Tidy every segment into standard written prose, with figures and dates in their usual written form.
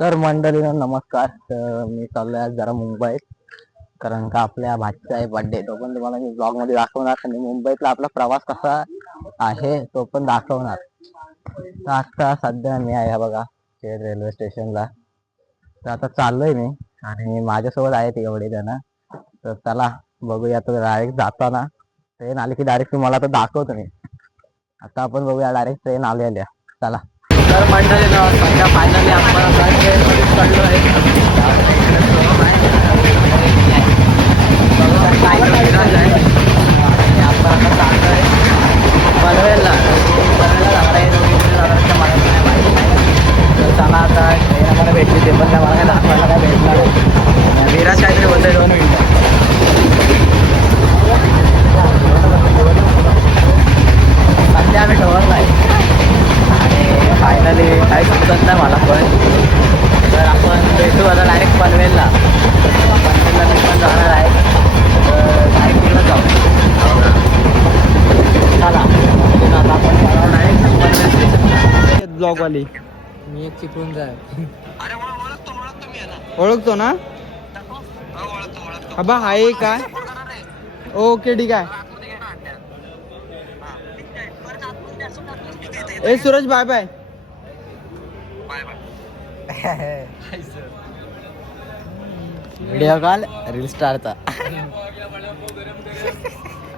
तर मंडळींनो नमस्कार. तर मी चाललोय आज जरा मुंबईत, कारण का आपल्या भाचीचा आहे बर्थडे. तो पण तुम्हाला मी ब्लॉग मध्ये दाखवणार आणि मुंबईतला आपला प्रवास कसा आहे तो पण दाखवणार. तर आता सध्या मी आहे बघा रेल्वे स्टेशनला. तर आता चाललोय मी आणि माझ्यासोबत आहेत एवढे जण. तर चला बघूया. तर डायरेक्ट जाताना ट्रेन आली की डायरेक्ट तुम्हाला तर दाखवतो मी. आता आपण बघूया डायरेक्ट ट्रेन आलेल्या. चला. तर मंडळी सध्या फायनली आपण ट्रेनमध्ये चढलो आहे. आपण आता चाललो आहे पनवेलला. पनवेलला जाणार आहे. तर चला आता ट्रेन आम्हाला भेटली ते पण काय मला काय दाखवायला काय भेटणार नाही. विराज काहीतरी बोलतोय 2 मिनिटं. सध्या आम्ही ठरवलं आहे आणि फायनली काही सुचत नाही मला पण. तर आपण भेटू आता डायरेक्ट पनवेलला. पनवेलला मी पण जाणार आहे. तर डायरेक्ट तिकडं जाऊ. चला आता आपण डायरेक्ट पनवेल स्टेशन. ब्लॉगवाली मी एक चिपळून जाय. ओळखतो ना अबा हाय काय. ओके ठीक आहे. ए Suraj bye bye. Video call reel स्टारचा.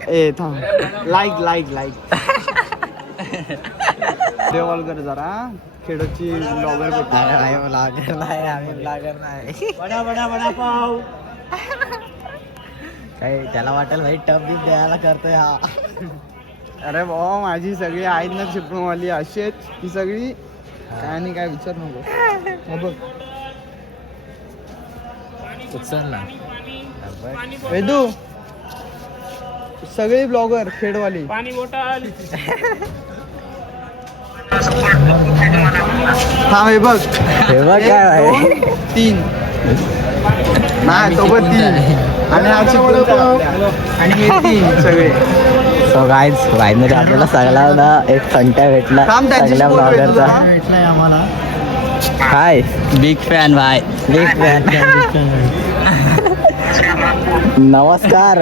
ए थांब. लाईक लाईक लाईक देवाल कर जरा. खेडची ब्लॉगर ब्लॉगर नाही आम्ही ब्लॉगर नाही. बडा बडा बडा पाव. काही त्याला वाटेल भाई टप बी द्यायला करतोय हा. अरे भाऊ माझी सगळी आहेत ना चिपळूणवाली अशी आहेत ही सगळी. काय नाही काय विचार नको. बघ उचलला वेदू सगळी ब्लॉगर खेडवाली. पाणी बॉटल. हा हे बघ. हे बघ काय 2 3 नाही सोबत 3 आणि हा चिपळूणचा आणि हे 3 सगळे. सो गाईज फायनली आपल्याला सगळ्यांना एक कंटा भेटला थांब त्याची सगळ्या score भेटू ब्लॉगरचा. जरा. भेटलाय आम्हाला. हाय बिग फॅन भाई बिग फॅन. नमस्कार.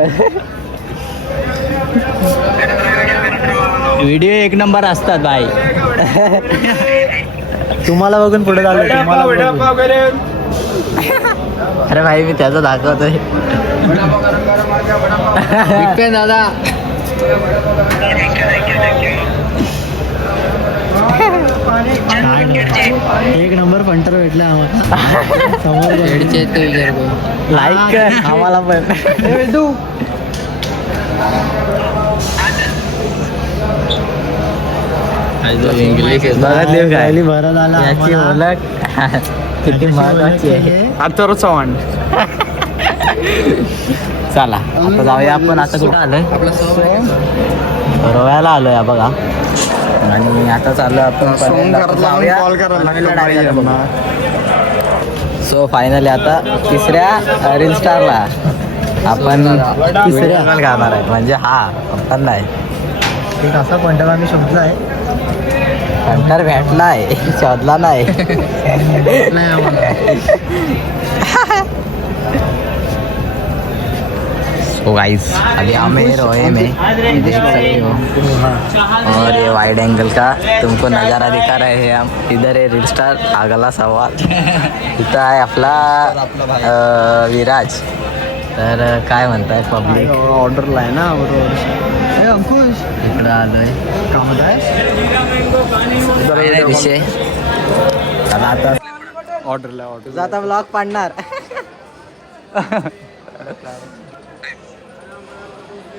व्हिडिओ 1 नंबर असतात भाई. तुम्हाला बघून पुढे झालं. अरे भाई मी त्याचं दाखवतोय. बिग फॅन दादा. एक नंबर फंटर भेटला आम्हाला. समोर लाईक कर आम्हाला पण. वेदू इंग्लिश काय बरं झालं याची आम्हाला. ओळख किती महत्वाची आहे. आतर चव्हाण. चला आता जाऊया आपण. आता कुठं आलोय रोव्याला आलोय बघा. आणि आता चाललो आपण पनवेलला. जाऊया पनवेलला direct आता बघू. सो फायनली आता 3ऱ्या रील स्टारला आपण 3ऱ्या गाणार आहे. म्हणजे हा आपण नाही एक असा कंटाळा आम्ही शोधलाय. कंटर भेटलाय शोधला नाही. नाही आम्हाला. तो गाइस अभी हमें रोए में देख सकते हो. और ये वाइड एंगल का तुमको नज़ारा दिखा रहे हैं हम. इधर है रील स्टार आगला सवाल. इथं आहे आपला विराज. तर काय म्हणताय पब्लिक. ऑर्डरला आहे ना बरोबर. ए अंकुश इकडं आलोय कामात आहे. विषय. चला आता ऑर्डरला तुझा आता ब्लॉग पाडणार.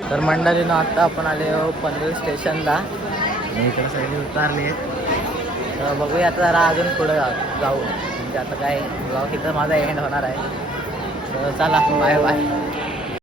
तर मंडळीनं आता आपण आले पनवेल स्टेशनला. आणि इकडे सगळी उतारली. तर बघूया आता जरा अजून पुढे जाऊ. म्हणजे आता काय ब्लॉग इथं माझा एंड होणार आहे. तर चला बाय बाय.